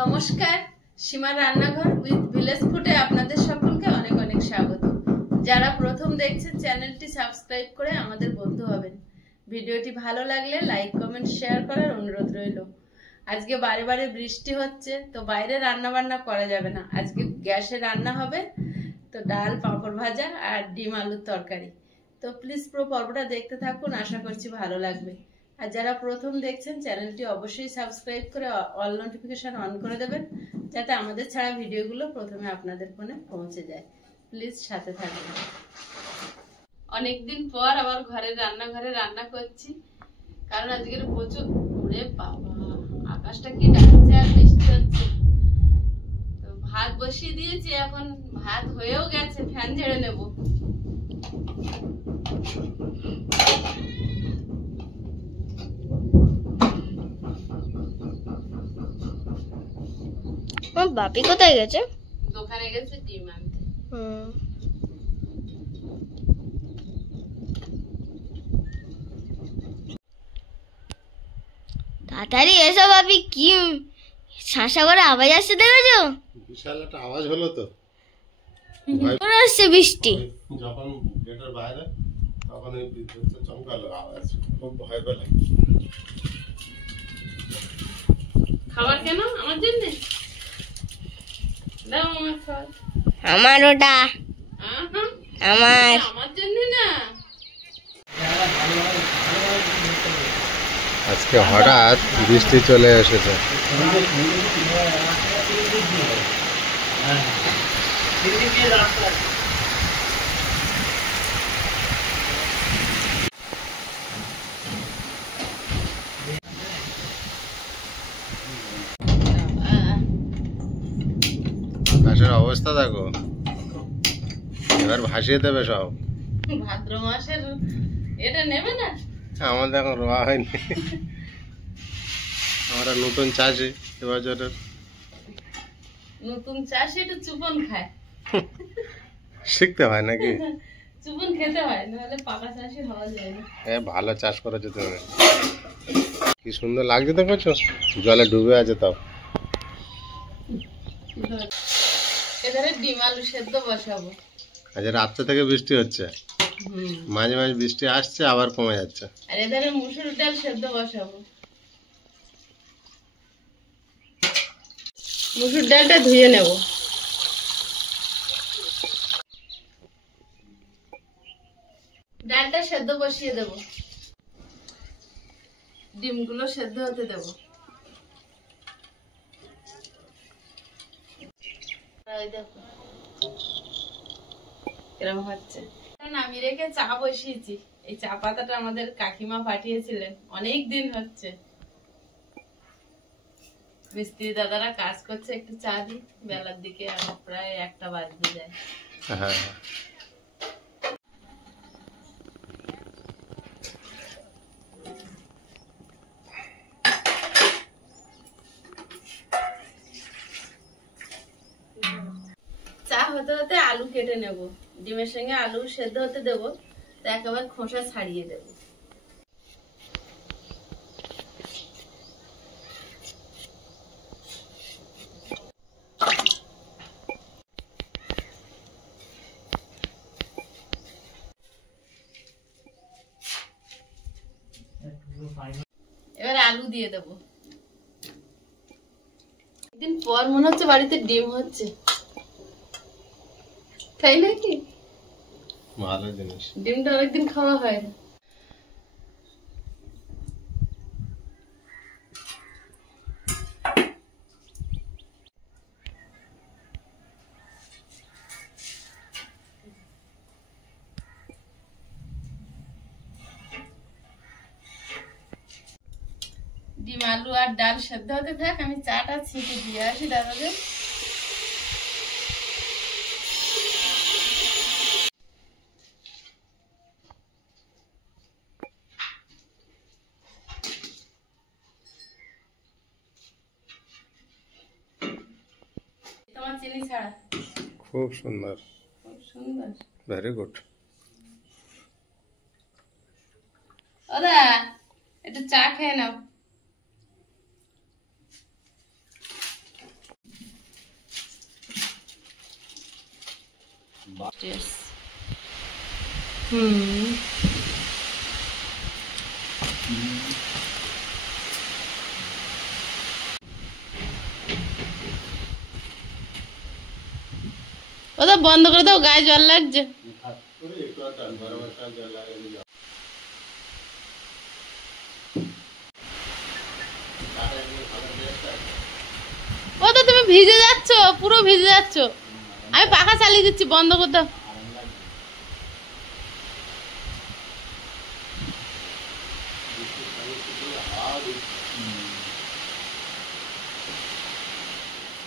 নমস্কার, সীমার রান্নাঘর উইথ ভিলেজ ফুডে আপনাদের সকলকে অনেক অনেক স্বাগত। যারা প্রথম দেখছেন চ্যানেলটি সাবস্ক্রাইব করে আমাদের বন্ধু হবেন। ভিডিওটি ভালো লাগলে লাইক কমেন্ট শেয়ার করার অনুরোধ রইল। আজকে বারে বারে বৃষ্টি হচ্ছে, তো বাইরে রান্না বান্না করা যাবে না। আজকে গ্যাসে রান্না হবে, তো ডাল, পাঁপড় ভাজা আর ডিম আলুর তরকারি। তো প্লিজ পুরো পর্বটা দেখতে থাকুন, আশা করছি ভালো লাগবে। আর যারা প্রথম দেখছেন চ্যানেলটি অবশ্যই সাবস্ক্রাইব করে অল নোটিফিকেশন অন করে দেবেন, যাতে আমাদের ছাড়া ভিডিওগুলো প্রথমে আপনাদের ফোনে পৌঁছে যায়। প্লিজ সাথে থাকবেন। অনেকদিন পর আবার ঘরের রান্নাঘরে রান্না করছি, কারণ আজকের প্রচুর ঘুরে বাবা আকাশটা কি ডাকছে আর বৃষ্টি হচ্ছে। তো ভাত বসিয়ে দিয়েছি, এখন ভাত হয়েও গেছে, ফ্যান ঝেড়ে নেব। বাপি কোথায় গেছে? দোকানে গেছে ডিম আনতে। তাড়াতাড়ি এসো বাপি, কি শাঁসা করে আওয়াজ আসছে দেখেছো? বিশাল একটা আওয়াজ হলো তো, মনে আসছে বৃষ্টি। যখন গেটের বাইরে তখন এই বিদ্যুৎ চমকালো আওয়াজ, খুব ভয় পেলাম। খাবার কেন আমার জন্য? দাও আমার খাবার। আমার ওটা আমার আমার জন্য না। আজকে হঠাৎ বৃষ্টি চলে এসেছে। আকাশের অবস্থা দেখো, এবার ভাসিয়ে দেবে সব। ভাদ্র মাসের এটা নেবে না? আমাদের এখন রোয়া হয়নি, আমরা নতুন চাষি এবছরের। নতুন চাষি একটু চুপন খায়, শিখতে হয় নাকি? চুপন খেতে হয়, নাহলে পাকা চাষি হওয়া যায় না। ভালো চাষ করেছো তুমি, কি সুন্দর লাগছে তো করছো, জলে ডুবে আছে তাও। এধারে ডিম আলু সেদ্ধ বসাবো। আজ রাত্রে থেকে বৃষ্টি হচ্ছে, মাঝে মাঝে বৃষ্টি আসছে আবার কমে যাচ্ছে। আর এধারে মুসুর ডাল সেদ্ধ বসাবো। মুসুর ডালটা ধুয়ে নেব। ডালটা সেদ্ধ বসিয়ে দেব, ডিমগুলো সেদ্ধ হতে দেব। দেখো এরকম হচ্ছে। আমি রেখে চা বসিয়েছি। এই চা পাতাটা আমাদের কাকিমা পাঠিয়েছিলেন, অনেক দিন হচ্ছে। মিস্ত্রি দাদারা কাজ করছে, একটু চা দিই বেলার দিকে, আর প্রায় 1টা বাজতে যায়। চা হতে হতে আলু কেটে নেব, ডিমের সঙ্গে আলু সেদ্ধ হতে দেবো, তো একেবারে খোসা ছাড়িয়ে দেব। এবার আলু দিয়ে দেব। একদিন পর মনে হচ্ছে বাড়িতে ডিম হচ্ছে, তাই নাকি? ভালো জিনিস, ডিমটা অনেকদিন খাওয়া হয় না। ডিম আলু আর ডাল সেদ্ধ হতে থাক, আমি চাটা ছিটে দিয়ে আসি দাদাদের। তোমার চিনি ছাড়া। খুব সুন্দর, খুব সুন্দর, ভেরি গুড। ওদা একটু চা খেয়ে নাও। ওটা বন্ধ করে দাও, গায়ে জল লাগছে। ও তো তুমি ভিজে যাচ্ছ, পুরো ভিজে যাচ্ছ। আমি পাখা চালিয়ে দিচ্ছি, বন্ধ করে দাও।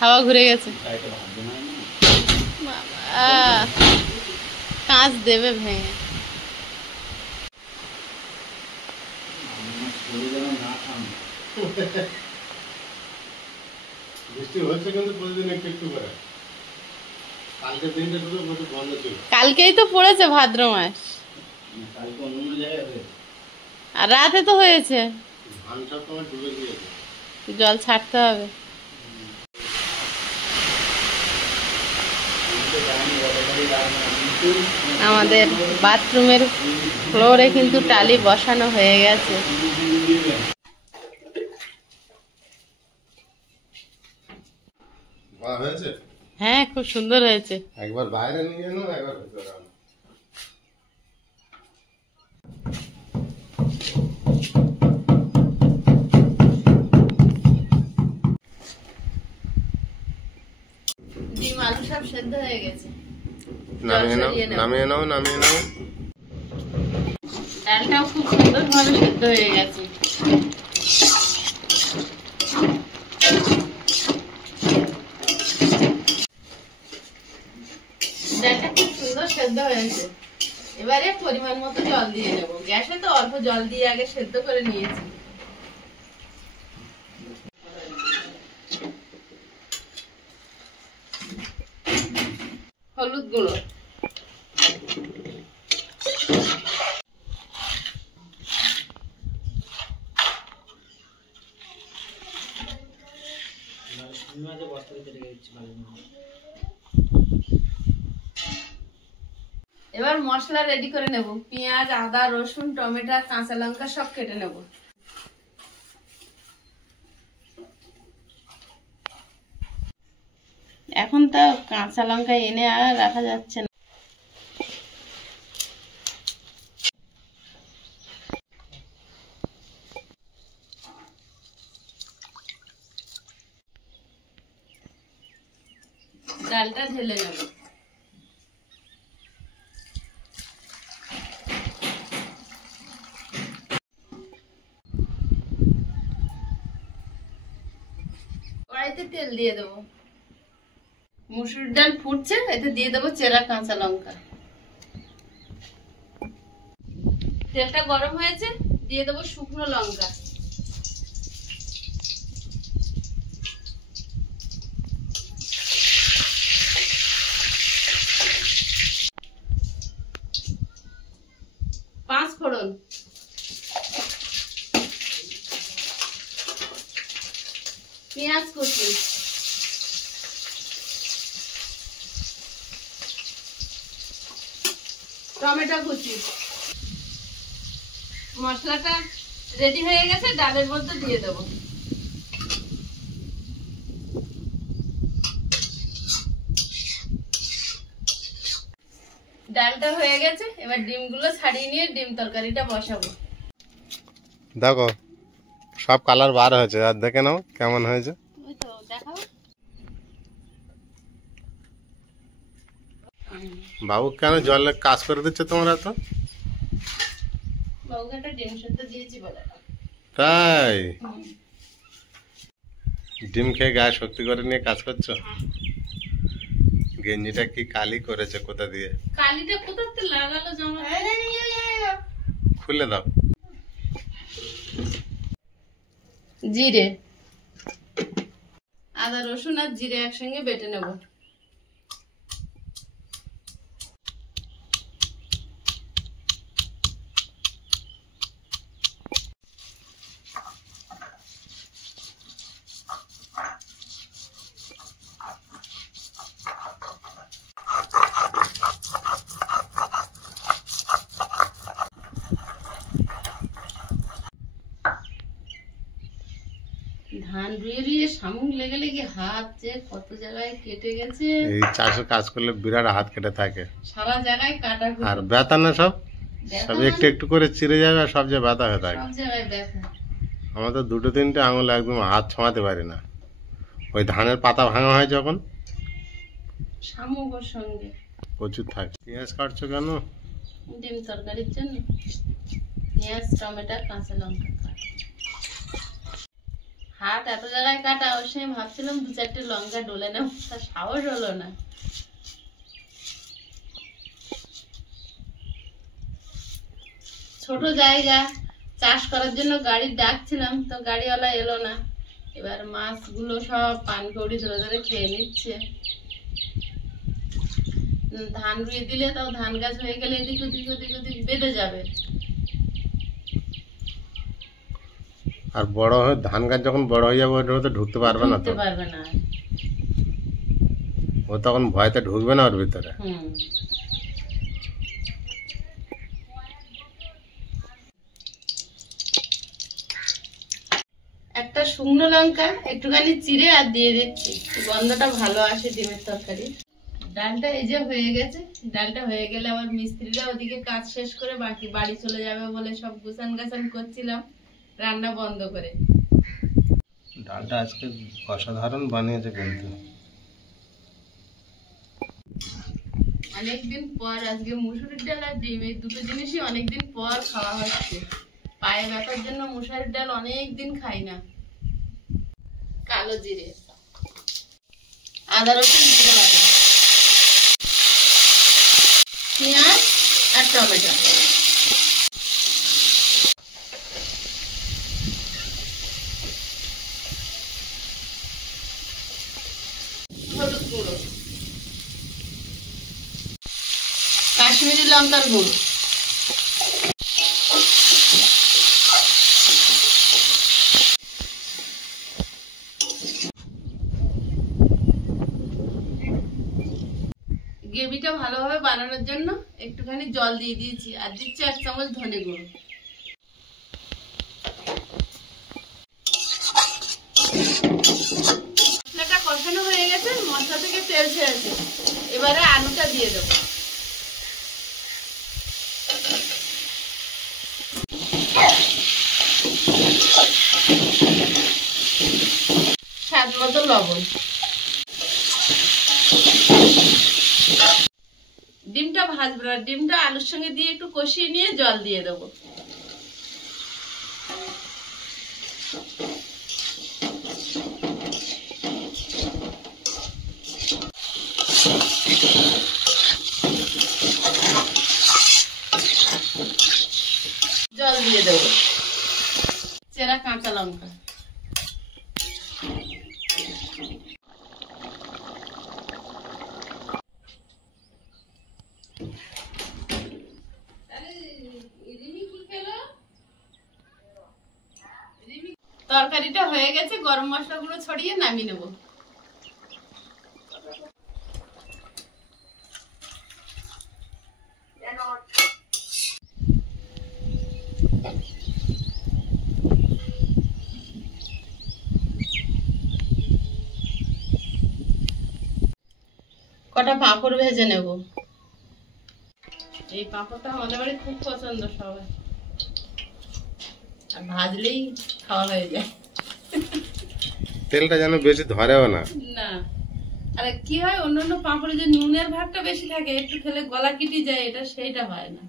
হাওয়া ঘুরে গেছে, কাঁচ দেবে ভেঙে। বৃষ্টি হচ্ছে কিন্তু প্রতিদিন একটু একটু করে। কালকের দিনটা শুধু বন্ধ ছিল। কালকেই তো পড়েছে ভাদ্র মাস, আর রাতে তো হয়েছে। ধান সব তোমার ডুবে গিয়েছে, জল ছাড়তে হবে। আমাদের বাথরুমের ফ্লোরে কিন্তু টালি বসানো হয়ে গেছে। হয়েছে? হ্যাঁ, খুব সুন্দর হয়েছে। একবার বাইরে নিয়ে এনো, একবার ভেতরে আনো। ডিম আলু সব সেদ্ধ হয়ে গেছে, নামিয়ে নাও, নামিয়ে নাও, নামিয়ে নাও। ডালটাও খুব সুন্দর ভাবে সেদ্ধ হয়ে গেছে। ডালটা খুব সুন্দর সেদ্ধ হয়েছে। এবারে পরিমাণ মতো জল দিয়ে নেব। গ্যাসে তো অল্প জল দিয়ে আগে সেদ্ধ করে নিয়েছি। হলুদ গুঁড়ো, এবার মশলা রেডি করে নেব। পেঁয়াজ, আদা, রসুন, টমেটো, কাঁচা লঙ্কা সব কেটে নেব। এখন তো কাঁচা লঙ্কা এনে আর রাখা যাচ্ছে না। ডালটা ঢেলে নেব। কড়াইতে তেল দিয়ে দেবো। মুসুর ডাল ফুটছে, এতে দিয়ে দেবো চেরা কাঁচা লঙ্কা। তেলটা গরম হয়েছে, দিয়ে দেবো শুকনো লঙ্কা। পাঁচ ফোড়ন, পেঁয়াজ কুচি, টমেটো কুচি। মশলাটা রেডি হয়ে গেছে, ডালের মধ্যে দিয়ে দেব। ডালটা হয়ে গেছে, এবার ডিমগুলো ছাড়িয়ে নিয়ে ডিম তরকারিটা বসাবো। দেখো সব কালার বার হয়েছে, আর দেখে নাও কেমন হয়েছে। ওই তো দেখাও। বাবু কেন জলে কাজ করে দিচ্ছ তোমরা তো? বাবুকে একটা ডিম সেদ্ধ দিয়েছি বলে। তাই ডিম খেয়ে গায়ে শক্তি করে নিয়ে কাজ করছো? গেঞ্জিটা কি কালি করেছে কোথা দিয়ে? কালিটা কোথাতে লাগালো জামা? খুলে দাও। জিরে, আদা, রসুন আর জিরে একসঙ্গে বেটে নেব। ধান রুয়ে শামুক লেগে লেগে হাত যে কত জায়গায় কেটে গেছে। এই চাষে কাজ করলে বিরাট হাত কেটে থাকে, সারা জায়গায় কাটা আর ব্যথা না সব সব ব্যথা একটু একটু করে চিরে যাবে আর সব জায়গায় ব্যথা হয়ে থাকে। সব জায়গায় ব্যথা। আমার তো 2-3টে আঙুল একদম হাত ছোঁয়াতে পারি না, ওই ধানের পাতা ভাঙা হয় যখন শামুকের সঙ্গে প্রচুর থাকে। পেঁয়াজ কাটছো কেন? ডিম তরকারির জন্য পেঁয়াজ, টমেটো, কাঁচা লঙ্কা কাটা। হাত এত জায়গায় কাটা, ওর সময় ভাবছিলাম 2-4টে লঙ্কা ডলে নেব, তা সাহস হলো না। ছোট জায়গা, চাষ করার জন্য গাড়ির ডাকছিলাম, তো গাড়িওয়ালা এলো না। এবার মাছগুলো সব পানকৌড়ি ধরে ধরে খেয়ে নিচ্ছে। ধান রুয়ে দিলে তাও ধান গাছ হয়ে গেলে এদিক ওদিক ওদিক ওদিক বেঁধে যাবে। আর বড় হয়ে ধান গাছ যখন বড় হয়ে যাবে ওটা তো ঢুকতে পারবে না, তো ঢুকতে পারবে না। ও তখন ভয়তে ঢুকবে না ওর ভিতরে। একটা শুকনো লঙ্কা একটুখানি চিড়ে আর দিয়ে দিচ্ছি, গন্ধটা ভালো আসে ডিমের তরকারি। ডালটা এই যে হয়ে গেছে, ডালটা হয়ে গেলে আমার মিস্ত্রিরা ওদিকে কাজ শেষ করে বাকি বাড়ি চলে যাবে বলে সব গুছান গাছান করছিলাম রান্না বন্ধ করে। ডালটা আজকে অসাধারণ বানিয়েছে কিন্তু। অনেকদিন পর আজকে মুসুরির ডাল আর ডিম, এই দুটো জিনিসই অনেকদিন পর খাওয়া হচ্ছে। পায়ে ব্যথার জন্য মুসুরির ডাল অনেকদিন খাই না। কালো জিরে, আদা রসুন জিরে বাটা, পেঁয়াজ আর টমেটো, হলুদ গুঁড়ো, কাশ্মীরি লঙ্কার গুঁড়ো, গ্রেভিটা ভালোভাবে বানানোর জন্য একটুখানি জল দিয়ে দিয়েছি আর দিচ্ছি 1 চামচ ধনে গুঁড়ো। মশলাটা কষানো হয়ে গেছে, মশলা থেকে তেল ছেড়েছে, এবারে আলুটা দিয়ে দেবো। স্বাদ মতো লবণ। ডিমটা ভাজবো না, ডিমটা আলুর সঙ্গে দিয়ে একটু কষিয়ে নিয়ে জল দিয়ে দেবো। জল দিয়ে দেবো, চেরা কাঁচা লঙ্কা, তরকারিটা হয়ে গেছে, গরম মশলাগুলো ছড়িয়ে নামিয়ে নেব। কটা পাঁপড় ভেজে নেব। এই পাঁপড়টা আমাদের বাড়ি খুব পছন্দ সবাই, আর ভাজলেই খাওয়া হয়ে যায়। তেলটা যেন বেশি ধরেও না। না, আর কি হয় অন্যান্য পাঁপড়ে যে নুনের ভাগটা বেশি থাকে, একটু খেলে গলা কেটে যায়, এটা সেইটা হয় না।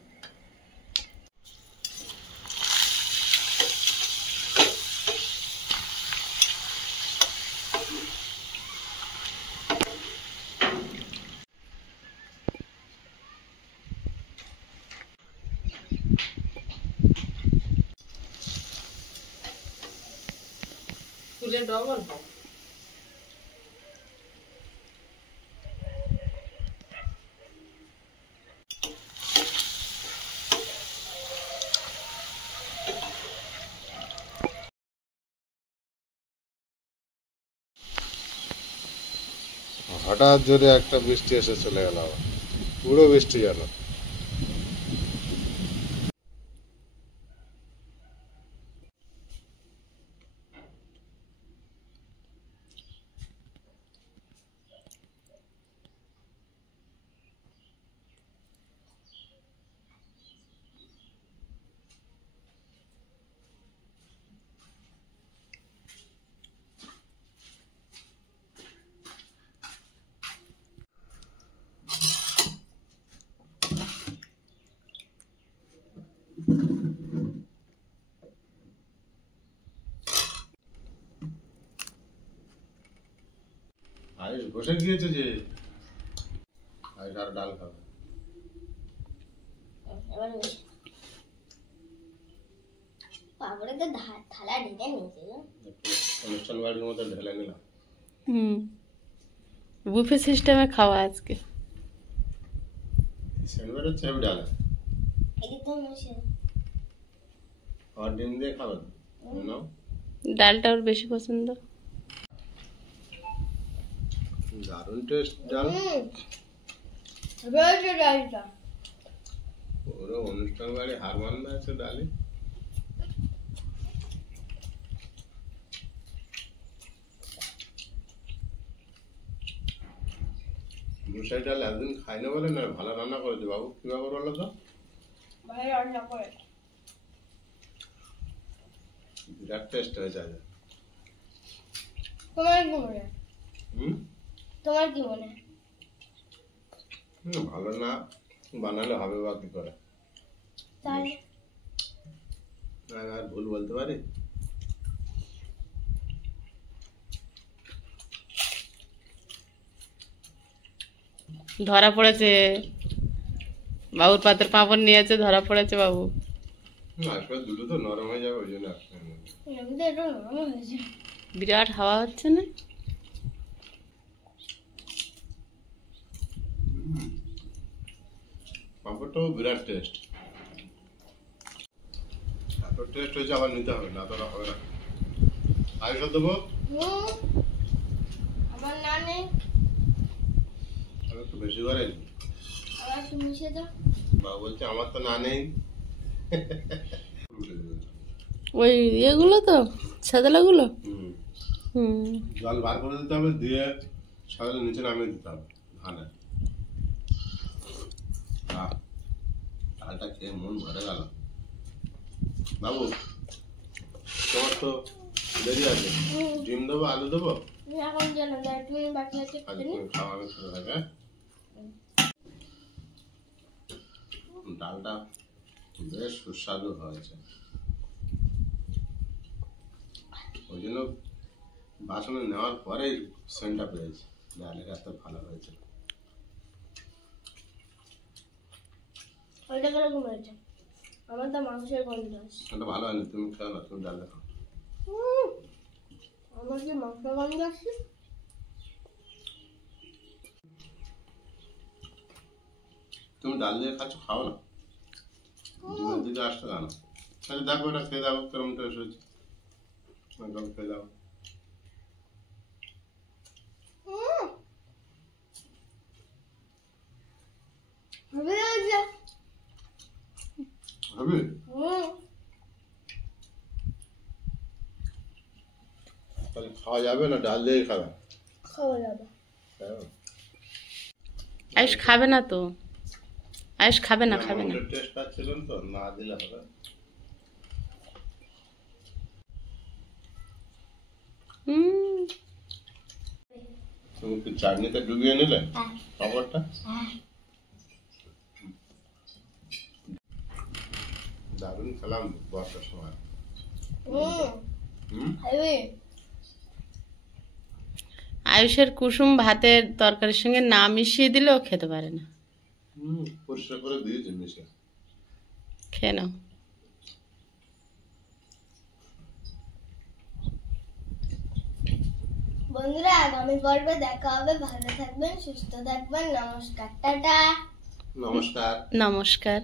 ফুলে ডবল হঠাৎ জোরে একটা বৃষ্টি এসে চলে গেল, আবার পুরো বৃষ্টি যেন। বসে গিয়েছে যে আর ডাল খাবে। এবার পাপড়ে তো থালা ঢেকে নিয়েছে গো। অনুষ্ঠান বাড়ির মতো ঢেলে নিলাম। বুফে সিস্টেমে খাওয়া আজকে। শনিবার হচ্ছে আমি ডাল এদিক তো মিশে আর ডিম দিয়ে খাবেন নাও। ডালটা ওর বেশি পছন্দ। দারুণ টেস্ট ডাল। রয়েছে ডালটা পুরো অনুষ্ঠান বাড়ি হার মান্না আছে ডালে। মুসাই ডাল একদিন খাই না বলে না ভালো রান্না করেছে বাবু। কি ব্যাপার বলো তো? ভাই রান্না করে বিরাট টেস্ট হয়েছে আজ। তোমার কি মনে হয়? হুম তোমার কি মনে হয়? ভালো না বানালে হবে বা কি করে? তাহলে আমি আর ভুল বলতে পারি? ধরা পড়েছে বাবুর পাতের পাঁপড় নিয়েছে, ধরা পড়েছে বাবু। আসলে দুটো তো নরম হয়ে যাবে ওই জন্য আসলে এমনিতে এটা নরম হয়েছে। বিরাট হাওয়া হচ্ছে না? পাঁপড়টাও বিরাট টেস্ট। এত টেস্ট হয়েছে আবার নিতে হবে না, তোরা হবে না। আগে সব দেবো আমার না নেই, আমি একটু বেশি করে আমার একটু মিশে দাও। বাবা বলছে আমার তো না নেই। ওই ইয়েগুলো তো সাদালাগুলো। জল বার করে দিতে হবে, দিয়ে সকালে নিচে নামিয়ে দিতে হবে ধানে। ডালটা খেয়ে মন ভরে গেল। বাবু তোমার তো দেরি আছে, ডিম দেবো আলু দেবো? এখন জানো না তুমি বাকি আছে আজ তুমি খাওয়া আমি খেতে থাকে। ডালটা বেশ সুস্বাদু হয়েছে, ওই জন্য বাসনে নেওয়ার পরেই সেন্টটা পেয়েছি ডালের এত ভালো হয়েছে। ওইটা কিরকম হয়েছে? আমার তো মাংসের গন্ধ আসছে। এটা ভালো হয়নি, তুমি খেও না, তুমি ডাল খাও। আমার কি মাংসের গন্ধ আসছে? তুমি ডাল দিয়ে খাচ্ছ, খাও না, ডিমের দিকে আসতে দাও না। আচ্ছা দেখো এটা খেয়ে দাও কেরম টেস্ট হয়েছে, একদম খেয়ে দাও। হবে আছে হবে তাহলে খাওয়া যাবে না, ডাল দিয়ে খাবে। খাওয়া যাবে। আয়ুষ খাবে না তো, আয়ুষ খাবে না, খাবে না। টেস্ট পাচ্ছিলেন তো, না দিলে হবে। তুমি কি চাটনিতে ডুবিয়ে নিলে পাঁপড়টা? দারুণ খেলাম বর্ষার সময়। হবে আয়ুষের কুসুম ভাতের তরকারির সঙ্গে না মিশিয়ে দিলেও খেতে পারে না। পরিষ্কার করে দিয়েছি মিশে। খেয়ে নাও। বন্ধুরা, আগামী পর্বে দেখা হবে। ভালো থাকবেন, সুস্থ থাকবেন। নমস্কার, টাটা। নমস্কার। নমস্কার।